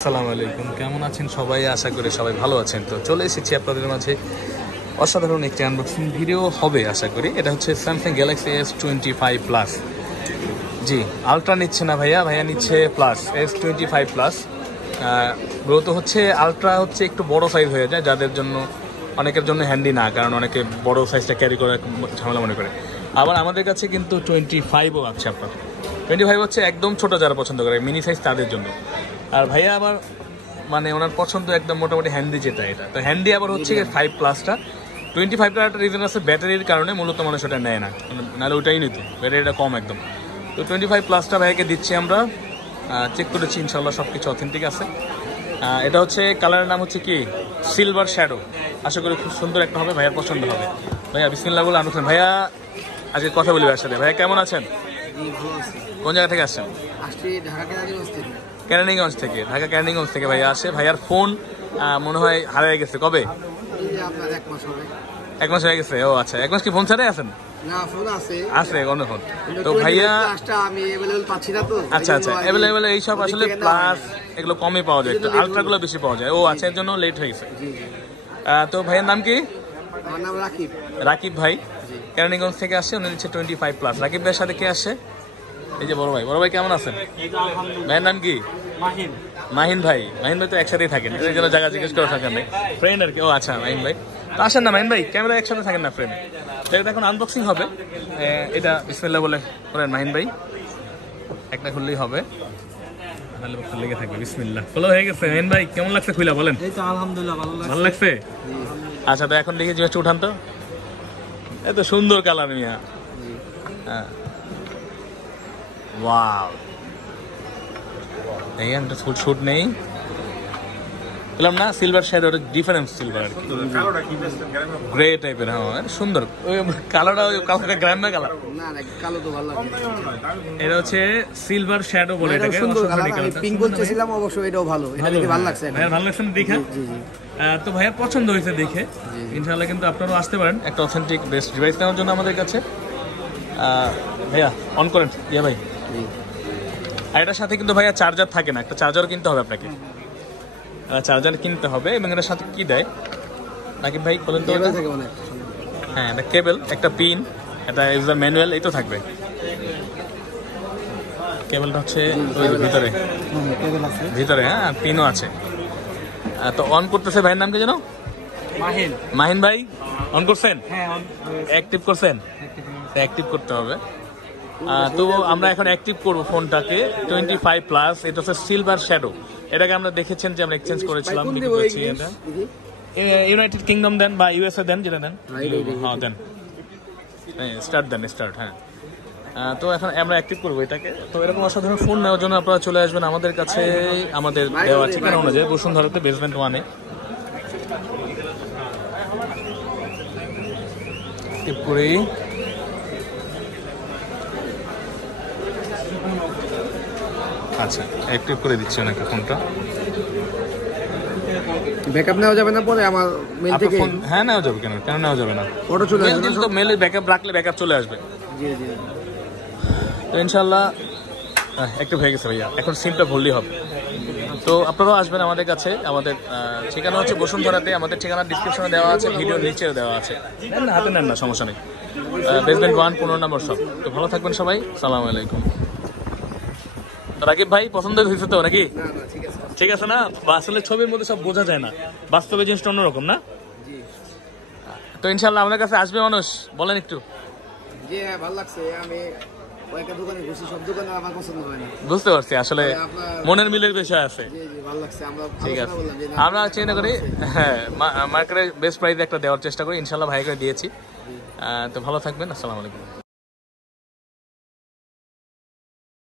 আসসালামু আলাইকুম, কেমন আছেন সবাই? আশা করি সবাই ভালো আছেন। তো চলে এসেছি আপনাদের মাঝে অসাধারণ একটি আনবক্সিং ভিডিও হবে আশা করি। এটা হচ্ছে স্যামসাং গ্যালাক্সি S25 প্লাস। জি, আলট্রা নিচ্ছে না ভাইয়া, ভাইয়া নিচ্ছে প্লাস, S25 প্লাস। মূলত হচ্ছে আলট্রা হচ্ছে একটু বড় সাইজ হয়ে যায়, যাদের জন্য অনেকের জন্য হ্যান্ডি না, কারণ অনেকে বড় সাইজটা ক্যারি করে ঝামেলা মনে করে। আবার আমাদের কাছে কিন্তু 25ও আছে। আপনার 25 হচ্ছে একদম ছোট, যারা পছন্দ করে মিনি সাইজ তাদের জন্য। আর ভাইয়া আবার মানে ওনার পছন্দ একদম মোটামুটি হ্যান্ডি, যেটা এটা তো হ্যান্ডি আবার হচ্ছে 5 প্লাসটা। 25টার একটা রিজন আছে ব্যাটারির কারণে, মূলত মানুষ ওটা নেয় না, নাহলে ওটাই নিত, ব্যাটারিটা কম একদম। তো 25 প্লাসটা ভাইয়াকে দিচ্ছি আমরা। চেক করেছি, ইনশাল্লাহ সব কিছু অথেন্টিক আছে। এটা হচ্ছে কালারের নাম হচ্ছে কি সিলভার শ্যাডো। আশা করি খুব সুন্দর একটা হবে, ভাইয়ার পছন্দ হবে। ভাইয়া বিসমিল্লাহ বলে আনুন। ভাইয়া আজকে কথা বলি ভাইয়ার সাথে। ভাইয়া কেমন আছেন? কোন জায়গা থেকে আসছেন? কেরানীগঞ্জ থেকে। ঢাকা কেরানীগঞ্জ থেকে ভাইয়া আসে। ভাইয়ার ফোন মনে হয় হারিয়ে গেছে। কবে? 1 মাস হয়ে গেছে। ও আচ্ছা, 1 মাস কি ফোন ছাড়াই আছেন? আছে অন্য ফোন। তো ভাইয়া আচ্ছা আচ্ছা, অ্যাভেলেবেল এইসব আসলে প্লাস এগুলো কমই পাওয়া যায়, তো আলট্রাগুলো বেশি পাওয়া যায়। ও আচ্ছা, এর জন্য লেট হয়ে গেছে। তো ভাইয়ের নাম কি? রাকিব ভাই কেরানীগঞ্জ থেকে আসে, উনি নিচ্ছে 25 প্লাস। রাকিব ভাইয়ের সাথে কে আসে? এই যে বড় ভাই। বড় ভাই কেমন আছেন? ভাইয়ের নাম কি? মাহিন ভাই। মাহিন ভাই তো একসাথেই থাকেন, এর জন্য জায়গা জিজ্ঞেস করে থাকেন নাই, ফ্রেন্ড আর কি। ও আচ্ছা, মাহিন ভাই তো আসেন না। মাহিন ভাই ক্যামেরা একসাথে থাকেন না, ফ্রেন্ড। এটা এখন আনবক্সিং হবে। এটা বিসমিল্লাহ বলে করেন মাহিন ভাই, একটা খুললেই হবে, লেগে থাকবে। বিসমিল্লাহ, খোলা হয়ে গেছে। মাহিন ভাই কেমন লাগছে খুইলা বলেন? আলহামদুলিল্লাহ ভালো লাগছে। আচ্ছা, তো এখন দেখি যে হচ্ছে উঠান তো। এত সুন্দর কালার মিয়া। হ্যাঁ, ওয়াও, দেখেন তো শুট নেই, বললাম না সিলভার শ্যাডো, ডিফারেন্স সিলভার আর কি, গ্রে টাইপের। হ্যাঁ সুন্দর, ওই কালোটা ওই কালারটা গ্রাম্য কালার। কালো তো ভালো লাগে। এটা হচ্ছে সিলভার শ্যাডো বলে এটাকে। সুন্দর কালার, আমি পিঙ্ক বলতেছিলাম, অবশ্য এটাও ভালো, এটা দেখে ভালো লাগছে। ভাইয়া ভালো লাগছে না দেখে? তো ভাইয়ার পছন্দ হয়েছে দেখে, ইনশাআল্লাহ কিন্তু আপনারাও আসতে পারেন একটা অথেন্টিক বেস্ট ডিভাইস নেওয়ার জন্য আমাদের কাছে। ভাইয়া অন করেন ইয়া ভাই। আর এটার সাথে কিন্তু ভাইয়া চার্জার থাকে না, একটা চার্জারও কিনতে হবে আপনাকে। চার্জার কিনতে হবে, এবং এটার সাথে কি দেয় নাকি ভাই বলেন তো? হ্যাঁ, একটা কেবল, একটা পিন, একটা ইউজার ম্যানুয়াল, এই তো থাকবে। কেবলটা হচ্ছে ওই ভিতরে ভিতরে, হ্যাঁ পিনও আছে। তো অন করতেছে ভাইয়ের নাম কি যেন? মাহিন ভাই অন করছেন? অ্যাক্টিভ করছেন? অ্যাক্টিভ করতে হবে। তো আমরা এখন অ্যাক্টিভ করবো ফোনটাকে। 25 প্লাস, এটা হচ্ছে সিলভার শ্যাডো। এটাকে আমরা দেখেছেন যে আমরা এক্সচেঞ্জ করেছিলাম। ইউনাইটেড কিংডম দেন বা ইউএসএ দেন, যেটা দেন। হ্যাঁ দেন, স্টার্ট দেন, স্টার্ট। হ্যাঁ, তো এখন আমরা অ্যাক্টিভ করবো এটাকে। তো এরকম অসাধারণ ফোন নেওয়ার জন্য আপনারা চলে আসবেন আমাদের কাছে। আমাদের দেওয়া ঠিকানা অনুযায়ী বসুন্ধরাতে বেসমেন্ট 1-এ। অ্যাক্টিভ করেই আচ্ছা অ্যাক্টিভ করে দিচ্ছি নাকি ফোনটা। ব্যাকআপ নেওয়া যাবে না পরে আমার মেল থেকে? হ্যাঁ নেওয়া যাবে, কেন কেন নেওয়া যাবে না? ফটো চলে আসবে, কিন্তু মেলে ব্যাকআপ রাখলে ব্যাকআপ চলে আসবে। জি জি। তো ইনশাআল্লাহ অ্যাক্টিভ হয়ে গেছে ভাইয়া, এখন সিমটা ভরলেই হবে। তো আপনারাও আসবেন আমাদের কাছে। আমাদের ঠিকানা হচ্ছে বসুন্ধরাতে। আমাদের ঠিকানা ডিসক্রিপশনে দেওয়া আছে, ভিডিওর নিচেও দেওয়া আছে। নেন না, হাতে নেন না, সমস্যা নেই। বেসমেন্ট 1, 15 নম্বর সব। তো ভালো থাকবেন সবাই, সালাম আলাইকুম। রাকিব ভাই পছন্দ হয়েছে তো নাকি? ঠিক আছে না? আসলে ছবির মধ্যে সব বোঝা যায় না, বাস্তবে জিনিসটা অন্যরকম না। তো ইনশাল্লাহ আমাদের কাছে আসবে মানুষ, বলেন একটু। ভালো লাগছে, আমি কয়েকটা দোকানে ঘুরছি, সব দোকানে আমার পছন্দ হয় না। বুঝতে পারছি, আসলে মনের মিলের বিষয় আছে। ভালো লাগছে, ঠিক আছে, আমরা চেষ্টা করি হ্যাঁ মার্কেটে বেস্ট প্রাইসে একটা দেওয়ার চেষ্টা করি। ইনশাল্লাহ ভাই করে দিয়েছি। তো ভালো থাকবেন, আসসালামু আলাইকুম।